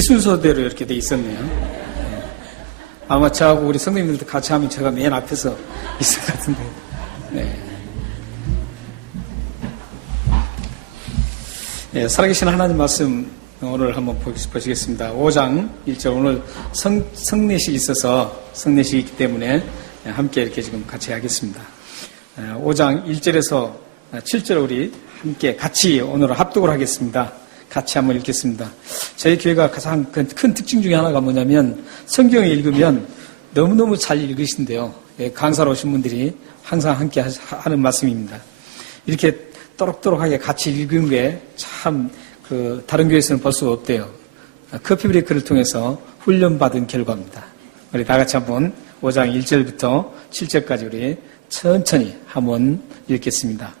순서대로 이렇게 돼 있었네요. 네. 아마 저하고 우리 성도님들도 같이 하면 제가 맨 앞에서 있을 것 같은데. 네. 네, 살아계신 하나님 말씀 오늘 한번 보시겠습니다. 5장 1절 오늘 성례식이 있어서 성례식이 있기 때문에 함께 이렇게 지금 같이 하겠습니다. 5장 1절에서 7절 우리 함께 같이 오늘 합독을 하겠습니다. 같이 한번 읽겠습니다. 저희 교회가 가장 큰 특징 중에 하나가 뭐냐면 성경을 읽으면 너무너무 잘 읽으신데요. 강사로 오신 분들이 항상 함께 하는 말씀입니다. 이렇게 또록또록하게 같이 읽은 게 참 다른 교회에서는 볼 수가 없대요. 커피 브레이크를 통해서 훈련받은 결과입니다. 우리 다 같이 한번 5장 1절부터 7절까지 우리 천천히 한번 읽겠습니다.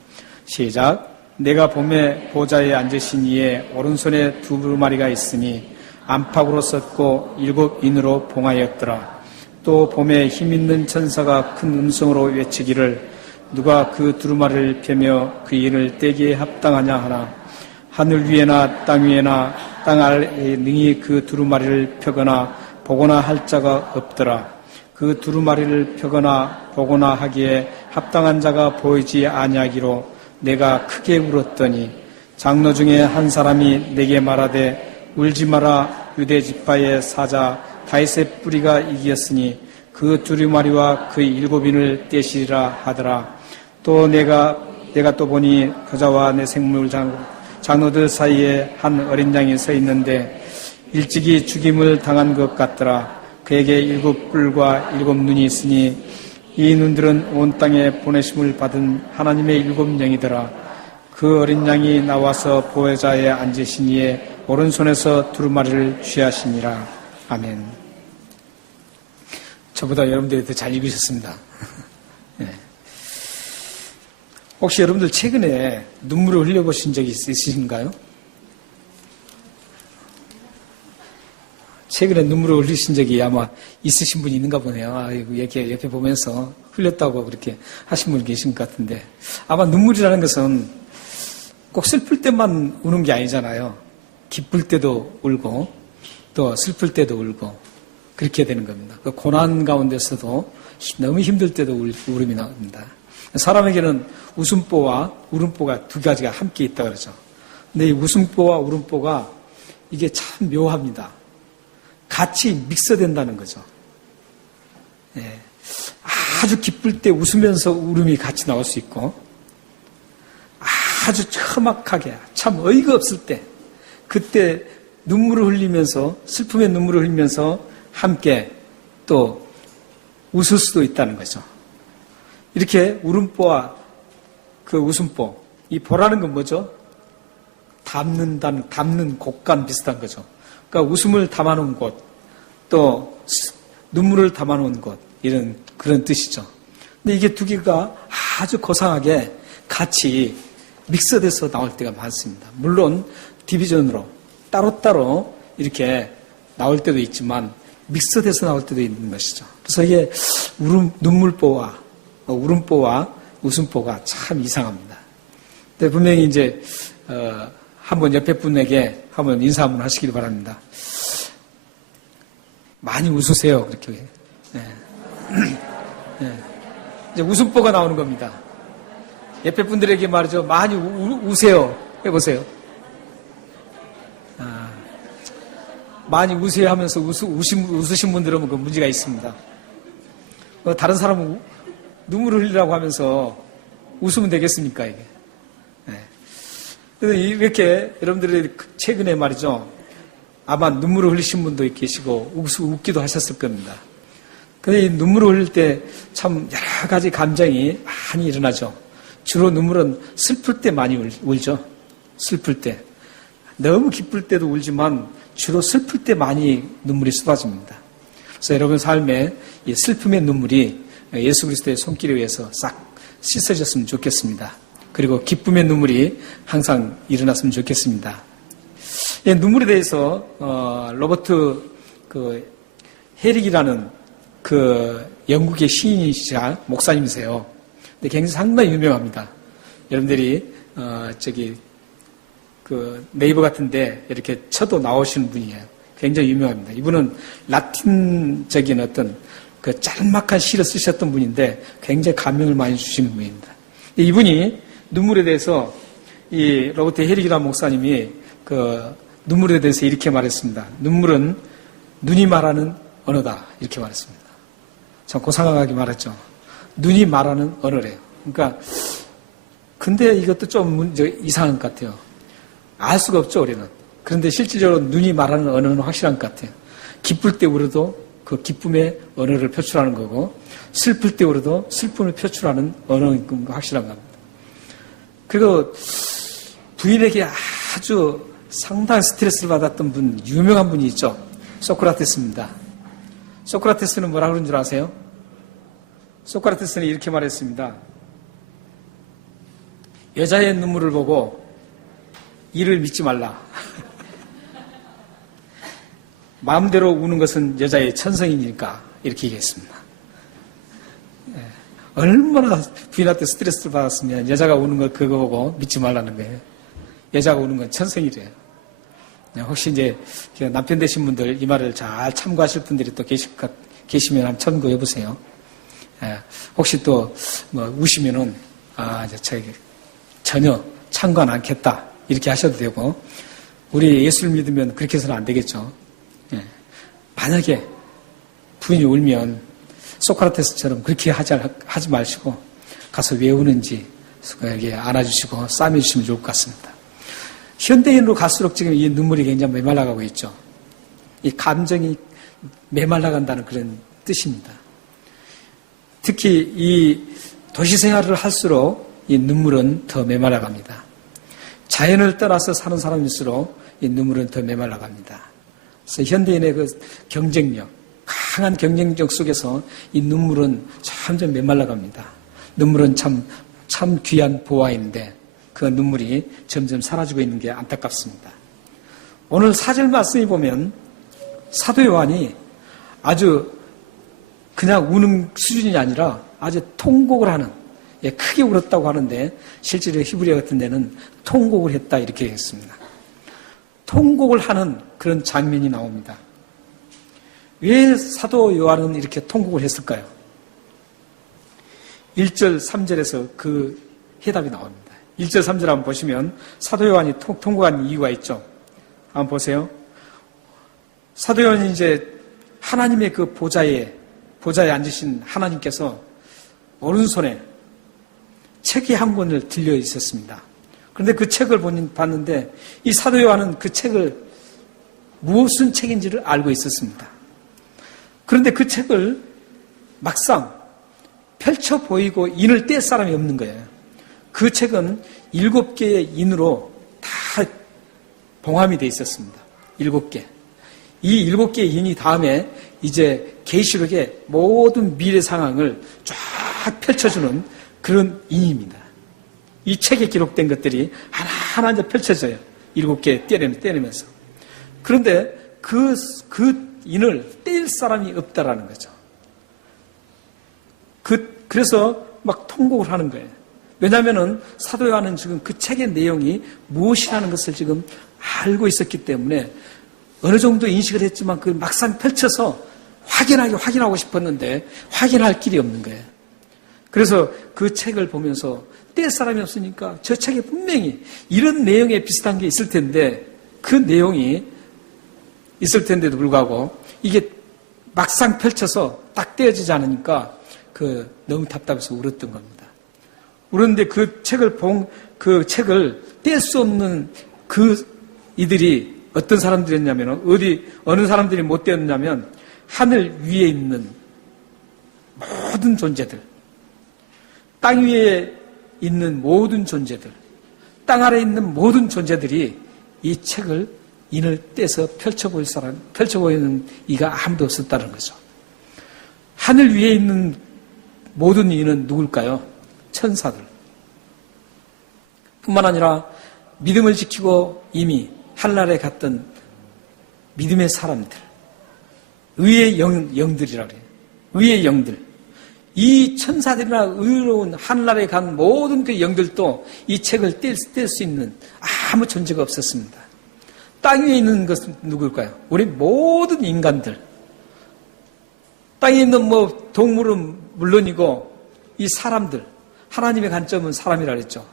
시작. 내가 봄에 보좌에 앉으신 이의 오른손에 두루마리가 있으니 안팎으로 썼고 7인으로 봉하였더라. 또 봄에 힘있는 천사가 큰 음성으로 외치기를 누가 그 두루마리를 펴며 그 일을 떼기에 합당하냐 하나 하늘 위에나 땅 위에나 땅 아래에 능히 그 두루마리를 펴거나 보거나 할 자가 없더라. 그 두루마리를 펴거나 보거나 하기에 합당한 자가 보이지 아니하기로 내가 크게 울었더니 장로 중에 한 사람이 내게 말하되 울지 마라. 유대 지파의 사자 다윗의 뿌리가 이겼으니 그 두루마리와 그 7인을 떼시리라 하더라. 또 내가 또 보니 그자와 내 생물 장로들 사이에 한 어린 양이 서 있는데 일찍이 죽임을 당한 것 같더라. 그에게 7뿔과 7눈이 있으니 이 눈들은 온 땅에 보내심을 받은 하나님의 7영이더라. 그 어린 양이 나와서 보혜자에 앉으신 이의 오른손에서 두루마리를 취하시니라. 아멘. 저보다 여러분들이 더 잘 읽으셨습니다. 네. 혹시 여러분들 최근에 눈물을 흘려보신 적이 있으신가요? 최근에 눈물을 흘리신 적이 아마 있으신 분이 있는가 보네요. 아이고, 옆에 보면서 흘렸다고 그렇게 하신 분이 계신 것 같은데. 아마 눈물이라는 것은 꼭 슬플 때만 우는 게 아니잖아요. 기쁠 때도 울고, 또 슬플 때도 울고, 그렇게 되는 겁니다. 그 고난 가운데서도 너무 힘들 때도 울음이 나옵니다. 사람에게는 웃음보와 울음보가 두 가지가 함께 있다 그러죠. 근데 이 웃음보와 울음보가 이게 참 묘합니다. 같이 믹서된다는 거죠. 예. 아주 기쁠 때 웃으면서 울음이 같이 나올 수 있고, 아주 험악하게 참 어이가 없을 때, 그때 눈물을 흘리면서, 슬픔의 눈물을 흘리면서 함께 또 웃을 수도 있다는 거죠. 이렇게 울음보와 그 웃음보, 이 보라는 건 뭐죠? 담는 곳간 비슷한 거죠. 그러니까 웃음을 담아놓은 곳, 또 눈물을 담아놓은 곳, 이런 그런 뜻이죠. 근데 이게 두 개가 아주 고상하게 같이 믹서돼서 나올 때가 많습니다. 물론 디비전으로 따로따로 이렇게 나올 때도 있지만 믹서돼서 나올 때도 있는 것이죠. 그래서 이게 눈물보와 울음보와 웃음보가 참 이상합니다. 근데 분명히 이제 한번 옆에 분에게 한번 인사 한번 하시길 바랍니다. 많이 웃으세요. 그렇게. 네. 네. 이제 웃음보가 나오는 겁니다. 옆에 분들에게 말이죠. 많이 우세요. 해보세요. 많이 우세요 하면서 웃으신 분들은 그 문제가 있습니다. 다른 사람은 눈물을 흘리라고 하면서 웃으면 되겠습니까, 이게? 네. 그래서 이렇게 여러분들이 최근에 말이죠. 아마 눈물을 흘리신 분도 계시고, 웃기도 하셨을 겁니다. 근데 이 눈물을 흘릴 때 참 여러 가지 감정이 많이 일어나죠. 주로 눈물은 슬플 때 많이 울죠. 슬플 때. 너무 기쁠 때도 울지만 주로 슬플 때 많이 눈물이 쏟아집니다. 그래서 여러분 삶에 이 슬픔의 눈물이 예수 그리스도의 손길에 의해서 싹 씻어졌으면 좋겠습니다. 그리고 기쁨의 눈물이 항상 일어났으면 좋겠습니다. 예, 눈물에 대해서 로버트 헤릭이라는 영국의 시인이시자 목사님이세요. 근데 굉장히 상당히 유명합니다. 여러분들이 네이버 같은데 이렇게 쳐도 나오시는 분이에요. 굉장히 유명합니다. 이분은 라틴적인 어떤 그 짤막한 시를 쓰셨던 분인데 굉장히 감명을 많이 주시는 분입니다. 이분이 눈물에 대해서 이 로버트 헤릭이라 목사님이 그 눈물에 대해서 이렇게 말했습니다. 눈물은 눈이 말하는 언어다. 이렇게 말했습니다. 참 고상하게 말했죠. 눈이 말하는 언어래요. 그러니까 근데 이것도 좀 이상한 것 같아요. 알 수가 없죠, 우리는. 그런데 실질적으로 눈이 말하는 언어는 확실한 것 같아요. 기쁠 때 울어도 그 기쁨의 언어를 표출하는 거고, 슬플 때 울어도 슬픔을 표출하는 언어인 거 확실한 겁니다. 그리고 부인에게 아주 상당한 스트레스를 받았던 분, 유명한 분이 있죠. 소크라테스입니다. 소크라테스는 뭐라 그런 줄 아세요? 소크라테스는 이렇게 말했습니다. 여자의 눈물을 보고 이를 믿지 말라. 마음대로 우는 것은 여자의 천성이니까 이렇게 얘기했습니다. 얼마나 부인한테 스트레스를 받았으면 여자가 우는 거 그거 보고 믿지 말라는 거예요. 여자가 우는 건 천성이래요. 혹시 이제 남편 되신 분들 이 말을 잘 참고하실 분들이 또 계시면 한번 참고해 보세요. 혹시 또 뭐 우시면은 이제 전혀 참관 않겠다 이렇게 하셔도 되고, 우리 예수를 믿으면 그렇게 해서는 안 되겠죠. 만약에 부인이 울면 소크라테스처럼 그렇게 하지 마시고 가서 왜 우는지 그에게 안아주시고 싸매주시면 좋을 것 같습니다. 현대인으로 갈수록 지금 이 눈물이 굉장히 메말라가고 있죠. 이 감정이 메말라간다는 그런 뜻입니다. 특히 이 도시 생활을 할수록 이 눈물은 더 메말라갑니다. 자연을 떠나서 사는 사람일수록 이 눈물은 더 메말라갑니다. 그래서 현대인의 그 경쟁력, 강한 경쟁력 속에서 이 눈물은 점점 메말라갑니다. 눈물은 참 귀한 보화인데 그 눈물이 점점 사라지고 있는 게 안타깝습니다. 오늘 4절 말씀에 보면 사도 요한이 아주 그냥 우는 수준이 아니라 아주 통곡을 하는, 크게 울었다고 하는데 실제로 히브리어 같은 데는 통곡을 했다 이렇게 했습니다. 통곡을 하는 그런 장면이 나옵니다. 왜 사도 요한은 이렇게 통곡을 했을까요? 1절, 3절에서 그 해답이 나옵니다. 1절, 3절 한번 보시면 사도 요한이 통곡한 이유가 있죠. 한번 보세요. 사도 요한이 이제 하나님의 그 보좌에 앉으신 하나님께서 오른손에 책이 한 권을 들려 있었습니다. 그런데 그 책을 봤는데 이 사도 요한은 그 책을 무슨 책인지를 알고 있었습니다. 그런데 그 책을 막상 펼쳐 보이고 인을 뗄 사람이 없는 거예요. 그 책은 7개의 인으로 다 봉함이 되어 있었습니다. 7개. 이 7개의 인이 다음에 이제 계시록의 모든 미래 상황을 쫙 펼쳐주는 그런 인입니다. 이 책에 기록된 것들이 하나하나 이제 펼쳐져요. 7개 떼내면서. 그런데 그 인을 뗄 사람이 없다라는 거죠. 그래서 막 통곡을 하는 거예요. 왜냐하면은 사도 요한은 지금 그 책의 내용이 무엇이라는 것을 지금 알고 있었기 때문에 어느 정도 인식을 했지만 그 막상 펼쳐서 확인하고 싶었는데 확인할 길이 없는 거예요. 그래서 그 책을 보면서 뗄 사람이 없으니까 저 책에 분명히 이런 내용에 비슷한 게 있을 텐데 그 내용이 있을 텐데도 불구하고 이게 막상 펼쳐서 딱 떼어지지 않으니까 너무 답답해서 울었던 겁니다. 울었는데 그 책을 뗄 수 없는 이들이 어떤 사람들이었냐면 어느 사람들이 못 떼었냐면 하늘 위에 있는 모든 존재들, 땅 위에 있는 모든 존재들, 땅 아래에 있는 모든 존재들이 이 책을 인을 떼서 펼쳐보이는 이가 아무도 없었다는 거죠. 하늘 위에 있는 모든 인은 누굴까요? 천사들. 뿐만 아니라 믿음을 지키고 이미 하늘나라에 갔던 믿음의 사람들, 의의 영들이라고 그래요. 의의 영들. 이 천사들이나 의로운 하늘나라에 간 모든 그 영들도 이 책을 뗄 수 있는 아무 존재가 없었습니다. 땅 위에 있는 것은 누구일까요? 우리 모든 인간들. 땅에 있는 동물은 물론이고 이 사람들. 하나님의 관점은 사람이라 그랬죠.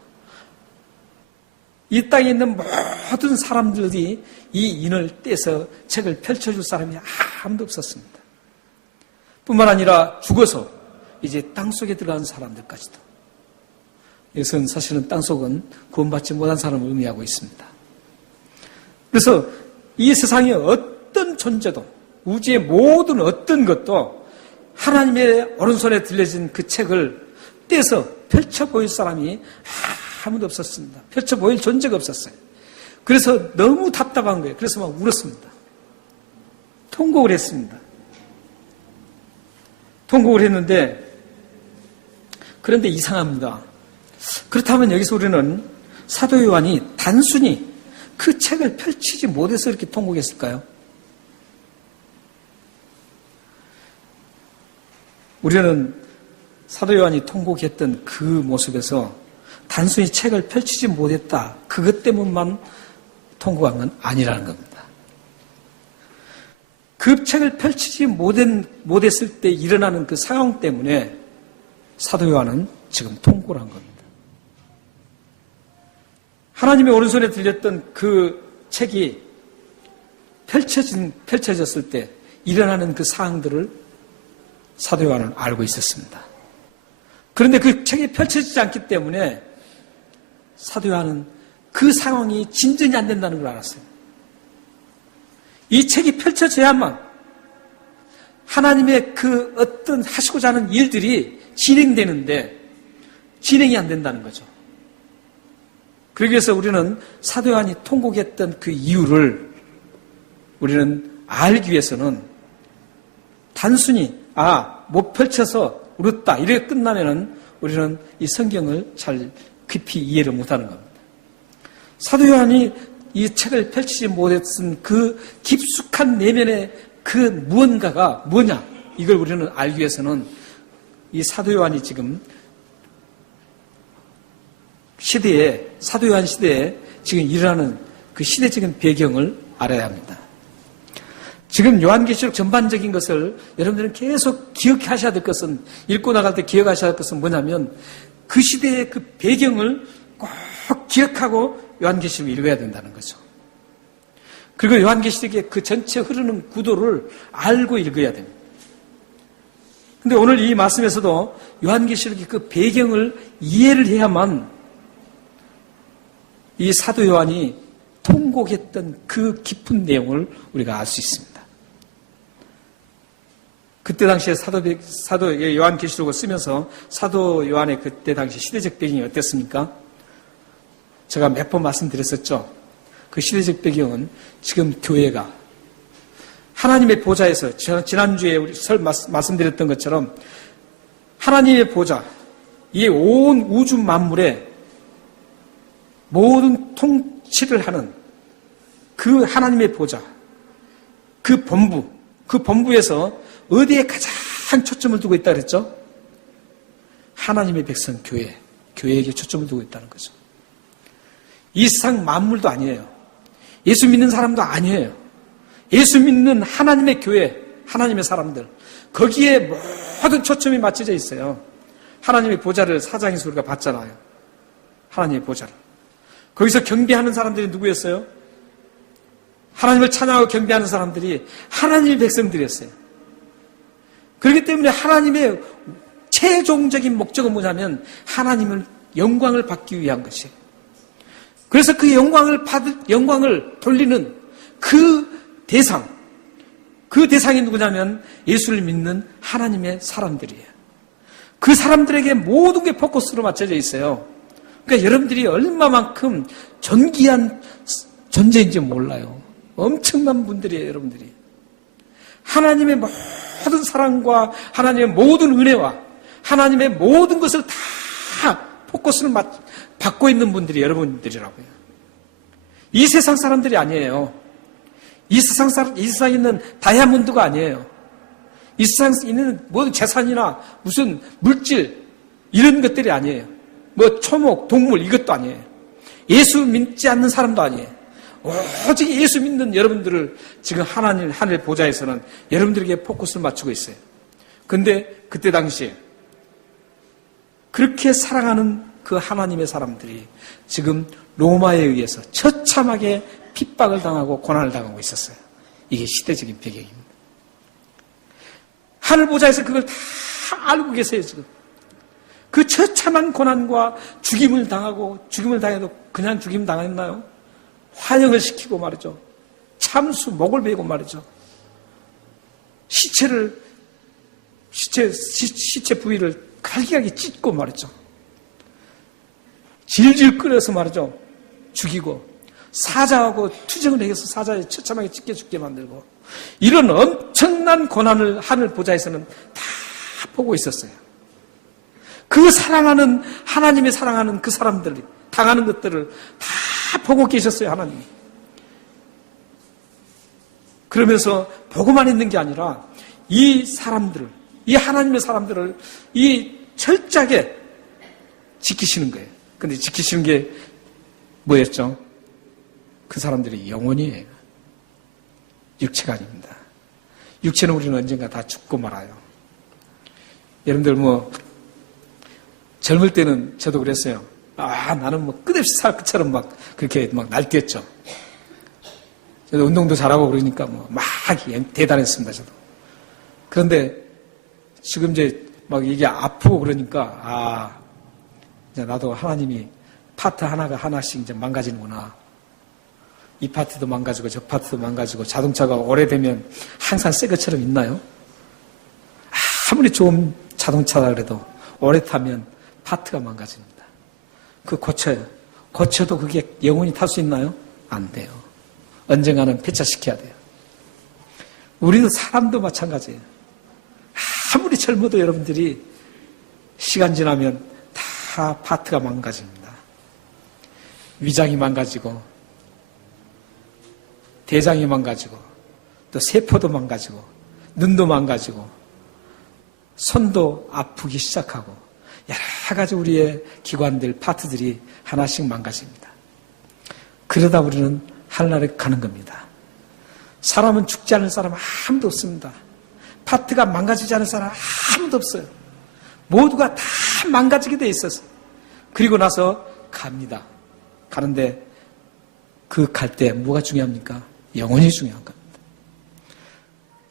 이 땅에 있는 모든 사람들이 이 인을 떼서 책을 펼쳐줄 사람이 아무도 없었습니다. 뿐만 아니라 죽어서 이제 땅속에 들어간 사람들까지도. 이것은 사실은 땅속은 구원받지 못한 사람을 의미하고 있습니다. 그래서 이 세상의 어떤 존재도, 우주의 모든 어떤 것도 하나님의 오른손에 들려진 그 책을 떼서 펼쳐 보일 사람이 아무도 없었습니다. 펼쳐 보일 존재가 없었어요. 그래서 너무 답답한 거예요. 그래서 막 울었습니다. 통곡을 했습니다. 통곡을 했는데, 그런데 이상합니다. 그렇다면 여기서 우리는 사도 요한이 단순히 그 책을 펼치지 못해서 이렇게 통곡했을까요? 우리는 사도 요한이 통곡했던 그 모습에서 단순히 책을 펼치지 못했다, 그것 때문만 통곡한 건 아니라는 겁니다. 그 책을 펼치지 못했을 때 일어나는 그 상황 때문에 사도 요한은 지금 통곡을 한 겁니다. 하나님의 오른손에 들렸던 그 책이 펼쳐졌을 때 일어나는 그 상황들을 사도 요한은 알고 있었습니다. 그런데 그 책이 펼쳐지지 않기 때문에 사도 요한은 그 상황이 진전이 안 된다는 걸 알았어요. 이 책이 펼쳐져야만 하나님의 그 어떤 하시고자 하는 일들이 진행되는데 진행이 안 된다는 거죠. 그러기 위해서 우리는 사도 요한이 통곡했던 그 이유를 우리는 알기 위해서는 단순히 못 펼쳐서 울었다 이렇게 끝나면은 우리는 이 성경을 잘 깊이 이해를 못하는 겁니다. 사도 요한이 이 책을 펼치지 못했던 그 깊숙한 내면의 그 무언가가 뭐냐, 이걸 우리는 알기 위해서는 이 사도 요한이 지금 시대에, 사도 요한 시대에 지금 일어나는 그 시대적인 배경을 알아야 합니다. 지금 요한계시록 전반적인 것을 여러분들은 계속 기억하셔야 될 것은, 읽고 나갈 때 기억하셔야 할 것은 뭐냐면 그 시대의 그 배경을 꼭 기억하고 요한계시록을 읽어야 된다는 거죠. 그리고 요한계시록의 그 전체 흐르는 구도를 알고 읽어야 됩니다. 근데 오늘 이 말씀에서도 요한계시록의 그 배경을 이해를 해야만 이 사도 요한이 통곡했던 그 깊은 내용을 우리가 알 수 있습니다. 그때 당시에 사도 요한계시록을 쓰면서 사도 요한의 그때 당시 시대적 배경이 어땠습니까? 제가 몇 번 말씀드렸었죠. 그 시대적 배경은 지금 교회가 하나님의 보좌에서, 지난주에 우리 말씀드렸던 것처럼 하나님의 보좌, 이 온 우주 만물의 모든 통치를 하는 그 하나님의 보좌, 그 본부에서 어디에 가장 초점을 두고 있다 그랬죠? 하나님의 백성 교회에게 초점을 두고 있다는 거죠. 이 세상 만물도 아니에요. 예수 믿는 사람도 아니에요. 예수 믿는 하나님의 교회, 하나님의 사람들, 거기에 모든 초점이 맞춰져 있어요. 하나님의 보좌를 사장에서 우리가 봤잖아요. 하나님의 보좌를. 거기서 경배하는 사람들이 누구였어요? 하나님을 찬양하고 경배하는 사람들이 하나님의 백성들이었어요. 그렇기 때문에 하나님의 최종적인 목적은 뭐냐면 하나님을 영광을 받기 위한 것이에요. 그래서 그 영광을 돌리는 그 대상이 누구냐면 예수를 믿는 하나님의 사람들이에요. 그 사람들에게 모든 게 포커스로 맞춰져 있어요. 그러니까 여러분들이 얼마만큼 존귀한 존재인지 몰라요. 엄청난 분들이에요, 여러분들이. 하나님의 모든 사랑과 하나님의 모든 은혜와 하나님의 모든 것을 다 포커스를 받고 있는 분들이 여러분들이라고요. 이 세상 사람들이 아니에요. 이 세상에 있는 다이아몬드가 아니에요. 이 세상에 있는 모든 재산이나 무슨 물질 이런 것들이 아니에요. 뭐 초목, 동물 이것도 아니에요. 예수 믿지 않는 사람도 아니에요. 오직 예수 믿는 여러분들을 지금 하늘 보좌에서는 여러분들에게 포커스를 맞추고 있어요. 근데 그때 당시에 그렇게 사랑하는 그 하나님의 사람들이 지금 로마에 의해서 처참하게 핍박을 당하고 고난을 당하고 있었어요. 이게 시대적인 배경입니다. 하늘 보좌에서 그걸 다 알고 계세요, 지금. 그 처참한 고난과 죽임을 당해도 그냥 죽임 당했나요? 환영을 시키고 말이죠. 참수, 목을 베고 말이죠. 시체 부위를 갈기갈기 찢고 말이죠. 질질 끌어서 말이죠. 죽이고, 사자하고 투정을 해서 사자에 처참하게 찢겨 죽게 만들고, 이런 엄청난 고난을 하늘 보좌에서는 다 보고 있었어요. 그 사랑하는, 하나님의 사랑하는 그 사람들이 당하는 것들을 다 보고 계셨어요, 하나님이. 그러면서 보고만 있는 게 아니라 이 사람들을, 이 하나님의 사람들을 이 철저하게 지키시는 거예요. 근데 지키시는 게 뭐였죠? 그 사람들이 영혼이에요. 육체가 아닙니다. 육체는 우리는 언젠가 다 죽고 말아요. 여러분들 젊을 때는 저도 그랬어요. 나는 끝없이 사크처럼 그렇게 날뛰었죠. 저도 운동도 잘하고 그러니까 대단했습니다, 저도. 그런데 지금 이제 이게 아프고 그러니까, 이제 나도 하나님이 파트 하나씩 이제 망가지는구나. 이 파트도 망가지고 저 파트도 망가지고 자동차가 오래되면 항상 새 것처럼 있나요? 아무리 좋은 자동차라 그래도 오래 타면 파트가 망가집니다. 그거 고쳐요. 고쳐도 그게 영원히 탈 수 있나요? 안 돼요. 언젠가는 폐차시켜야 돼요. 우리도 사람도 마찬가지예요. 아무리 젊어도 여러분들이 시간 지나면 다 파트가 망가집니다. 위장이 망가지고 대장이 망가지고 또 세포도 망가지고 눈도 망가지고 손도 아프기 시작하고 여러 가지 우리의 기관들, 파트들이 하나씩 망가집니다. 그러다 우리는 하늘나라에 가는 겁니다. 사람은 죽지 않을 사람 아무도 없습니다. 파트가 망가지지 않을 사람 아무도 없어요. 모두가 다 망가지게 돼 있어서. 그리고 나서 갑니다. 가는데 그 갈 때 뭐가 중요합니까? 영혼이 중요한 겁니다.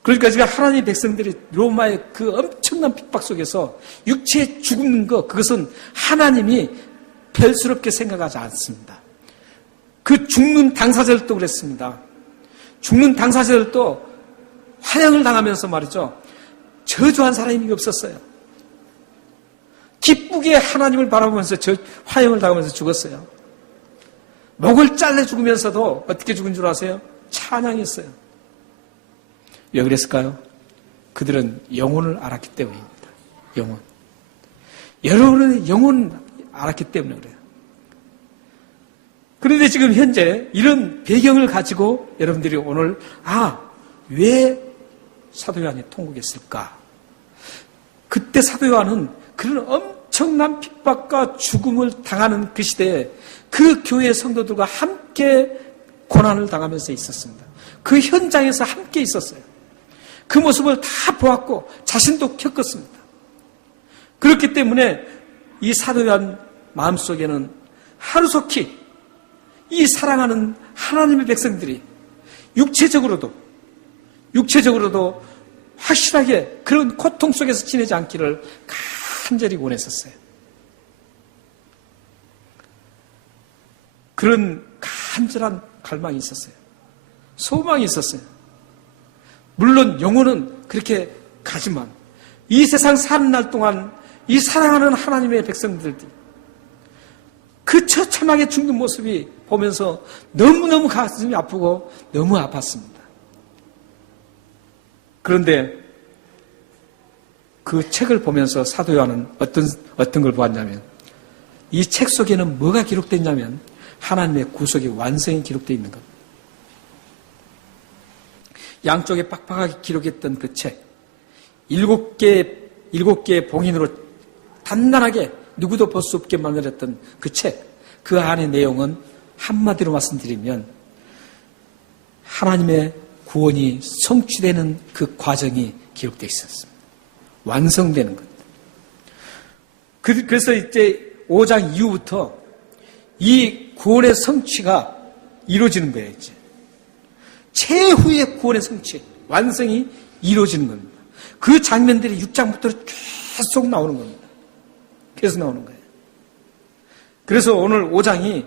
그러니까 지금 하나님의 백성들이 로마의 그 엄청난 핍박 속에서 육체에 죽는 것, 그것은 하나님이 별스럽게 생각하지 않습니다. 그 죽는 당사자들도 그랬습니다. 죽는 당사자들도 환영을 당하면서 말이죠. 저주한 사람이 없었어요. 기쁘게 하나님을 바라보면서 환영을 당하면서 죽었어요. 목을 잘라 죽으면서도 어떻게 죽은 줄 아세요? 찬양했어요. 왜 그랬을까요? 그들은 영혼을 알았기 때문입니다. 영혼. 여러분은 영혼 알았기 때문에 그래요. 그런데 지금 현재 이런 배경을 가지고 여러분들이 오늘 왜 사도 요한이 통곡했을까? 그때 사도 요한은 그런 엄청난 핍박과 죽음을 당하는 그 시대에 그 교회 성도들과 함께 고난을 당하면서 있었습니다. 그 현장에서 함께 있었어요. 그 모습을 다 보았고 자신도 겪었습니다. 그렇기 때문에 이 사도 요한 마음속에는 하루속히 이 사랑하는 하나님의 백성들이 육체적으로도 확실하게 그런 고통 속에서 지내지 않기를 간절히 원했었어요. 그런 간절한 갈망이 있었어요. 소망이 있었어요. 물론 영혼은 그렇게 가지만 이 세상 사는 날 동안 이 사랑하는 하나님의 백성들이 그 처참하게 죽는 모습이 보면서 너무너무 가슴이 아프고 너무 아팠습니다. 그런데 그 책을 보면서 사도 요한은 어떤 걸 보았냐면 이 책 속에는 뭐가 기록됐냐면 하나님의 구속의 완성이 기록되어 있는 겁니다. 양쪽에 빡빡하게 기록했던 그 책, 7개의 봉인으로 단단하게 누구도 볼 수 없게 만들었던 그 책, 그 안의 내용은 한마디로 말씀드리면 하나님의 구원이 성취되는 그 과정이 기록되어 있었습니다. 완성되는 것. 그래서 이제 5장 이후부터 이 구원의 성취가 이루어지는 거예요, 이제. 최후의 구원의 성취, 완성이 이루어지는 겁니다. 그 장면들이 6장부터 계속 나오는 겁니다. 계속 나오는 거예요. 그래서 오늘 5장이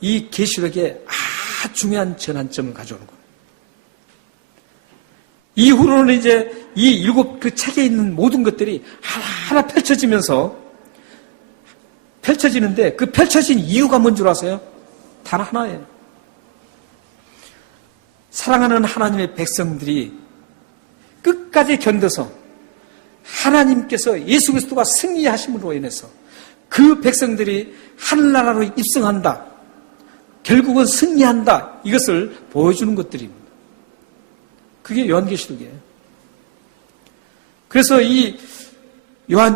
이 계시록에 아주 중요한 전환점을 가져오는 겁니다. 이후로는 이제 이 7 그 책에 있는 모든 것들이 하나하나 펼쳐지는데 그 펼쳐진 이유가 뭔 줄 아세요? 단 하나예요. 사랑하는 하나님의 백성들이 끝까지 견뎌서 하나님께서 예수 그리스도가 승리하심으로 인해서 그 백성들이 하늘나라로 입성한다. 결국은 승리한다. 이것을 보여주는 것들입니다. 그게 요한계시록이에요. 그래서 이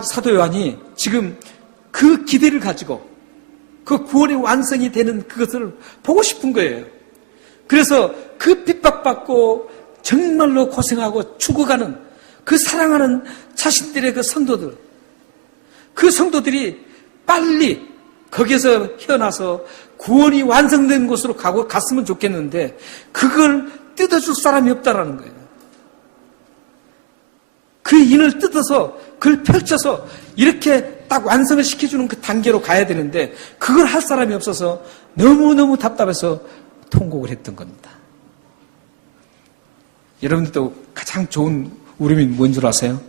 사도 요한이 지금 그 기대를 가지고 그 구원의 완성이 되는 그것을 보고 싶은 거예요. 그래서 그 핍박받고 정말로 고생하고 죽어가는 그 사랑하는 자신들의 그 성도들이 빨리 거기에서 헤어나서 구원이 완성된 곳으로 갔으면 좋겠는데 그걸 뜯어줄 사람이 없다라는 거예요. 그 인을 뜯어서 그걸 펼쳐서 이렇게 딱 완성을 시켜주는 그 단계로 가야 되는데 그걸 할 사람이 없어서 너무너무 답답해서 통곡을 했던 겁니다. 여러분들도 가장 좋은 울음이 뭔 줄 아세요?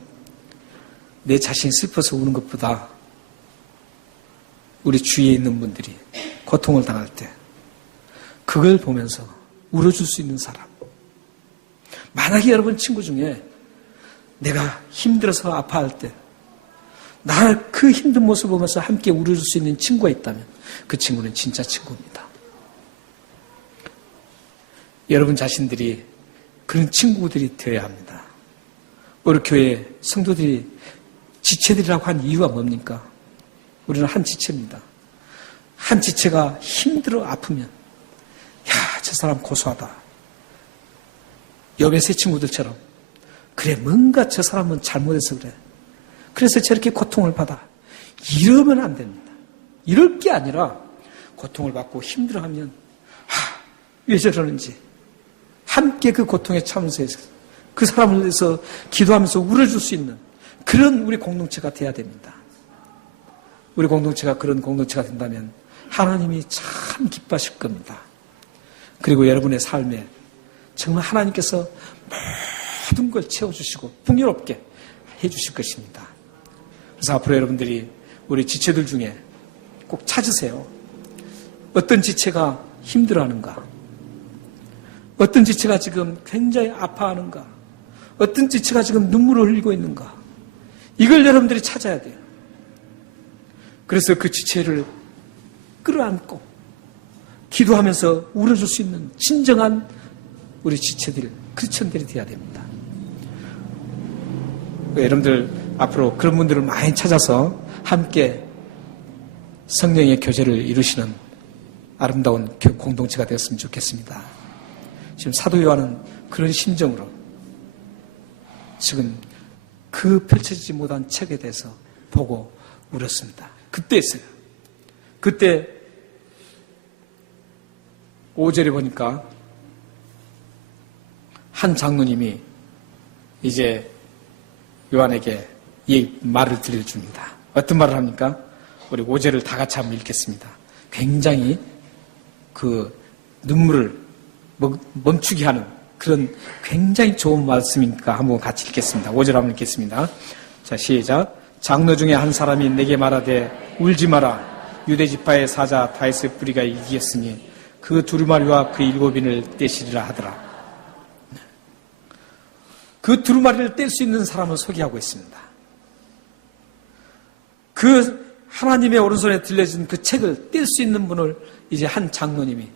내 자신이 슬퍼서 우는 것보다 우리 주위에 있는 분들이 고통을 당할 때 그걸 보면서 울어줄 수 있는 사람. 만약에 여러분 친구 중에 내가 힘들어서 아파할 때 나를 그 힘든 모습을 보면서 함께 울어줄 수 있는 친구가 있다면 그 친구는 진짜 친구입니다. 여러분 자신들이 그런 친구들이 되어야 합니다. 우리 교회 성도들이 지체들이라고 한 이유가 뭡니까? 우리는 한 지체입니다. 한 지체가 힘들어 아프면 저 사람 고소하다. 옆에 새 친구들처럼 그래 뭔가 저 사람은 잘못해서 그래. 그래서 저렇게 고통을 받아. 이러면 안 됩니다. 이럴 게 아니라 고통을 받고 힘들어하면 왜 저러는지 함께 그 고통에 참으면서 그 사람을 위해서 기도하면서 울어줄 수 있는 그런 우리 공동체가 돼야 됩니다. 우리 공동체가 그런 공동체가 된다면 하나님이 참 기뻐하실 겁니다. 그리고 여러분의 삶에 정말 하나님께서 모든 걸 채워주시고 풍요롭게 해주실 것입니다. 그래서 앞으로 여러분들이 우리 지체들 중에 꼭 찾으세요. 어떤 지체가 힘들어하는가? 어떤 지체가 지금 굉장히 아파하는가? 어떤 지체가 지금 눈물을 흘리고 있는가? 이걸 여러분들이 찾아야 돼요. 그래서 그 지체를 끌어안고 기도하면서 울어줄 수 있는 진정한 우리 지체들, 크리스천들이 되어야 됩니다. 여러분들 앞으로 그런 분들을 많이 찾아서 함께 성령의 교제를 이루시는 아름다운 공동체가 되었으면 좋겠습니다. 지금 사도 요한은 그런 심정으로 지금 그 펼쳐지지 못한 책에 대해서 보고 울었습니다. 그때였어요. 그때 5절에 보니까 한 장로님이 이제 요한에게 이 말을 들려줍니다. 어떤 말을 합니까? 우리 5절을 다 같이 한번 읽겠습니다. 굉장히 그 눈물을 멈추게 하는 그런 굉장히 좋은 말씀이니까 한번 같이 읽겠습니다. 5절 한번 읽겠습니다. 자, 시작. 장로 중에 한 사람이 내게 말하되 울지 마라. 유대 지파의 사자 다윗의 뿌리가 이기겠으니 그 두루마리와 그 7인을 떼시리라 하더라. 그 두루마리를 뗄 수 있는 사람을 소개하고 있습니다. 그 하나님의 오른손에 들려진 그 책을 뗄 수 있는 분을 이제 한 장로님이,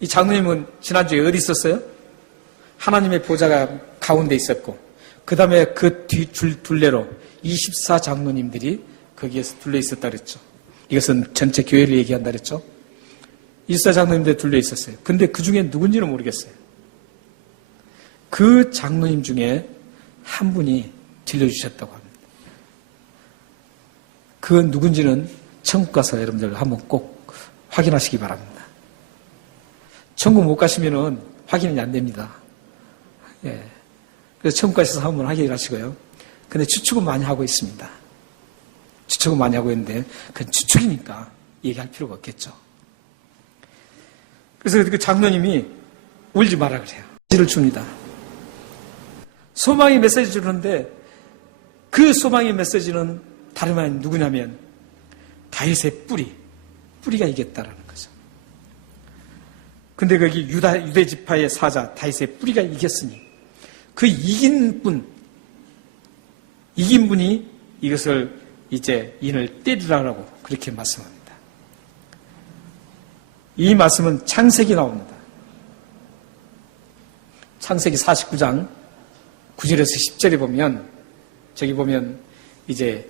이 장로님은 지난주에 어디 있었어요? 하나님의 보좌가 가운데 있었고 그 다음에 그 뒤 둘레로 24장로님들이 거기에서 둘러 있었다 그랬죠. 이것은 전체 교회를 얘기한다 그랬죠. 24장로님들 둘러 있었어요. 근데 그 중에 누군지는 모르겠어요. 그 장로님 중에 한 분이 들려주셨다고 합니다. 그건 누군지는 천국 가서 여러분들 한번 꼭 확인하시기 바랍니다. 천국 못 가시면은 확인이 안 됩니다. 예. 그래서 천국 가셔서 한번 확인하시고요. 근데 추측은 많이 하고 있습니다. 추측은 많이 하고 있는데, 그건 추측이니까 얘기할 필요가 없겠죠. 그래서 그 장로님이 울지 마라 그래요. 메시지를 줍니다. 소망의 메시지 주는데, 그 소망의 메시지는 다름 아닌 누구냐면, 다윗의 뿌리가 이겼다라는 거죠. 근데 거기 유대 지파의 사자, 다윗의 뿌리가 이겼으니, 그 이긴 분이 이것을 이제 인을 때리라고 그렇게 말씀합니다. 이 말씀은 창세기 나옵니다. 창세기 49장 9절에서 10절에 보면, 저기 보면 이제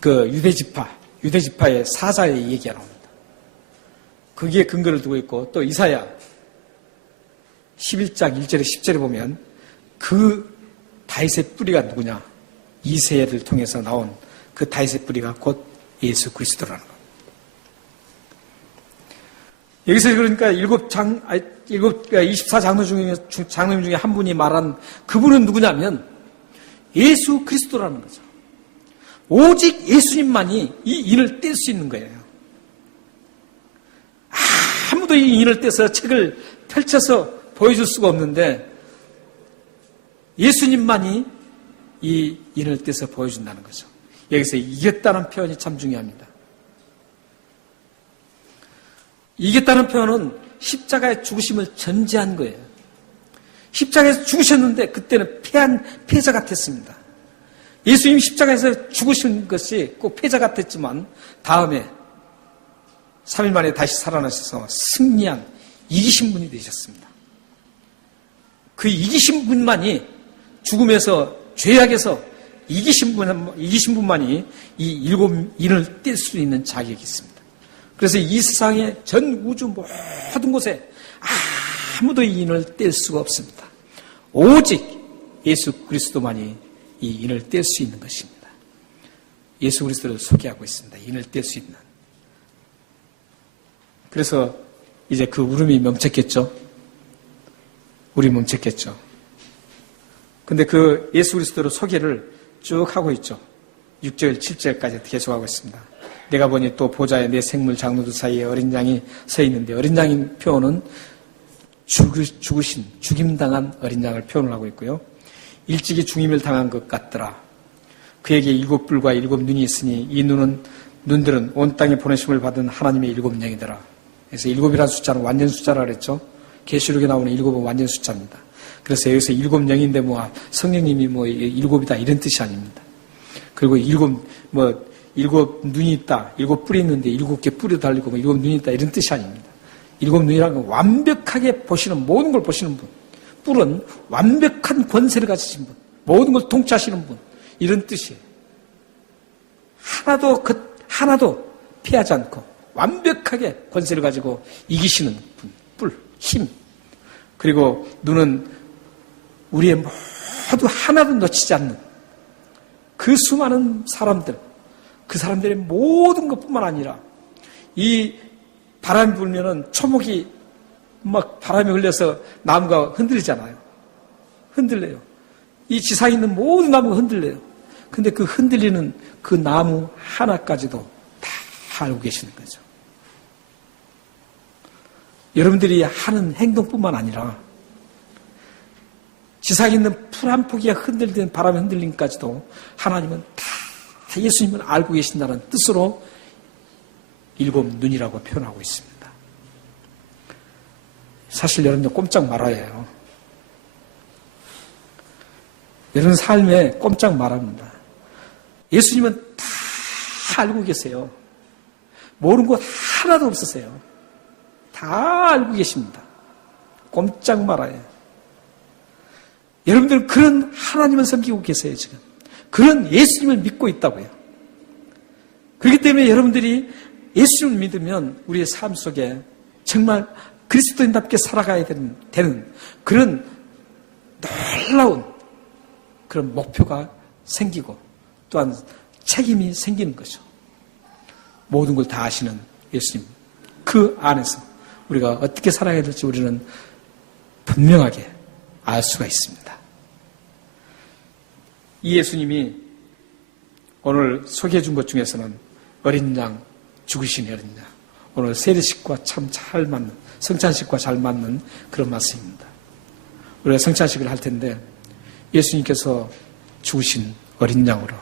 그 유대지파의 사자의 얘기가 나옵니다. 거기에 근거를 두고 있고, 또 이사야 11장 1절에 10절에 보면 그 다윗의 뿌리가 누구냐? 이새를 통해서 나온 그 다윗의 뿌리가 곧 예수 그리스도라는 겁니다. 여기서 그러니까 24장로님 중에 한 분이 말한 그분은 누구냐면 예수 그리스도라는 거죠. 오직 예수님만이 이 인을 뗄 수 있는 거예요. 아무도 이 인을 떼서 책을 펼쳐서 보여줄 수가 없는데 예수님만이 이 인을 떼서 보여준다는 거죠. 여기서 이겼다는 표현이 참 중요합니다. 이겼다는 표현은 십자가의 죽으심을 전제한 거예요. 십자가에서 죽으셨는데 그때는 패자 같았습니다. 예수님 십자가에서 죽으신 것이 꼭 패자 같았지만 다음에 3일 만에 다시 살아나셔서 승리한 이기신 분이 되셨습니다. 그 이기신 분만이 죽음에서 죄악에서 이기신 분만이 이 일곱 인을 뗄 수 있는 자격이 있습니다. 그래서 이 세상의 전 우주 모든 곳에 아무도 이 인을 뗄 수가 없습니다. 오직 예수 그리스도만이 이 인을 뗄 수 있는 것입니다. 예수 그리스도를 소개하고 있습니다. 인을 뗄 수 있는. 그래서 이제 그 울음이 멈췄겠죠. 우리 멈췄겠죠. 근데 그 예수 그리스도로 소개를 쭉 하고 있죠. 6절, 7절까지 계속하고 있습니다. 내가 보니 또 보좌에 내 생물 장로들 사이에 어린 양이 서 있는데, 어린 양인 표현은 죽임당한 어린 양을 표현을 하고 있고요. 일찍이 죽임을 당한 것 같더라. 그에게 7뿔과 7눈이 있으니 이 눈들은 온 땅에 보내심을 받은 하나님의 7영이더라. 그래서 7이라는 숫자는 완전 숫자라 그랬죠. 계시록에 나오는 7은 완전 숫자입니다. 그래서 여기서 7영인데 성령님이 7이다 이런 뜻이 아닙니다. 그리고 7 눈이 있다, 7뿔이 있는데 7개 뿔이 달리고 7눈이 있다 이런 뜻이 아닙니다. 7눈이라는 건 완벽하게 보시는, 모든 걸 보시는 분. 뿔은 완벽한 권세를 가지신 분, 모든 걸 통치하시는 분, 이런 뜻이에요. 하나도 피하지 않고 완벽하게 권세를 가지고 이기시는 분, 뿔, 힘. 그리고 눈은 우리의 모두 하나도 놓치지 않는 그 수많은 사람들, 그 사람들의 모든 것뿐만 아니라 이 바람이 불면은 초목이 막 바람이 흘려서 나무가 흔들리잖아요. 흔들려요. 이 지상에 있는 모든 나무가 흔들려요. 근데 그 흔들리는 그 나무 하나까지도 다 알고 계시는 거죠. 여러분들이 하는 행동뿐만 아니라 지상에 있는 풀 한 포기가 흔들리는 바람에 흔들림까지도 하나님은 다 예수님을 알고 계신다는 뜻으로 7눈이라고 표현하고 있습니다. 사실 여러분들 꼼짝 말아야 해요. 여러분 삶에 꼼짝 말합니다. 예수님은 다 알고 계세요. 모르는 것 하나도 없으세요. 다 알고 계십니다. 꼼짝 말아야 해요. 여러분들 그런 하나님을 섬기고 계세요, 지금. 그런 예수님을 믿고 있다고요. 그렇기 때문에 여러분들이 예수님을 믿으면 우리의 삶 속에 정말 그리스도인답게 살아가야 되는 그런 놀라운 그런 목표가 생기고 또한 책임이 생기는 거죠. 모든 걸 다 아시는 예수님. 그 안에서 우리가 어떻게 살아야 될지 우리는 분명하게 알 수가 있습니다. 이 예수님이 오늘 소개해 준 것 중에서는 어린 양, 죽으신 어린 양. 오늘 세례식과 참 잘 맞는, 성찬식과 잘 맞는 그런 말씀입니다. 우리가 성찬식을 할 텐데 예수님께서 죽으신 어린 양으로,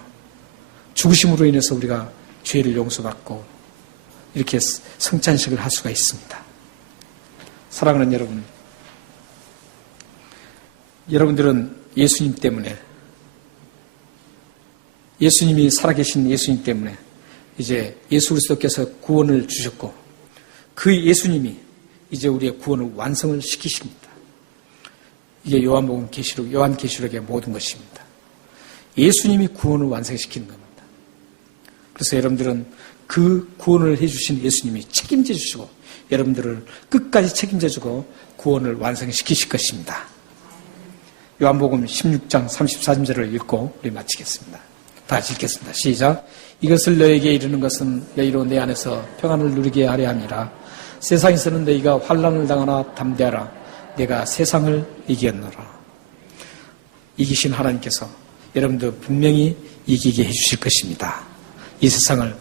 죽으심으로 인해서 우리가 죄를 용서받고 이렇게 성찬식을 할 수가 있습니다. 사랑하는 여러분, 여러분들은 예수님 때문에, 예수님이 살아계신 예수님 때문에 이제 예수 그리스도께서 구원을 주셨고 그 예수님이 이제 우리의 구원을 완성을 시키십니다. 이게 요한복음 계시록, 요한계시록의 모든 것입니다. 예수님이 구원을 완성시키는 겁니다. 그래서 여러분들은 그 구원을 해주신 예수님이 책임져 주시고 여러분들을 끝까지 책임져 주고 구원을 완성시키실 것입니다. 요한복음 16장 34절을 읽고 우리 마치겠습니다. 다 같이 읽겠습니다. 시작. 이것을 너에게 이르는 것은 너희로 내 안에서 평안을 누리게 하려 함이라. 세상에서는 너희가 환난을 당하나 담대하라. 내가 세상을 이겼노라. 이기신 하나님께서 여러분들 분명히 이기게 해주실 것입니다. 이 세상을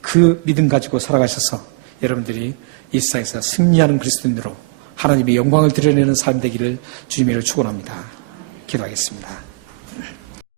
그 믿음 가지고 살아가셔서 여러분들이 이 세상에서 승리하는 그리스도인으로 하나님의 영광을 드러내는 삶 되기를 주님으로 축원합니다. 기도하겠습니다.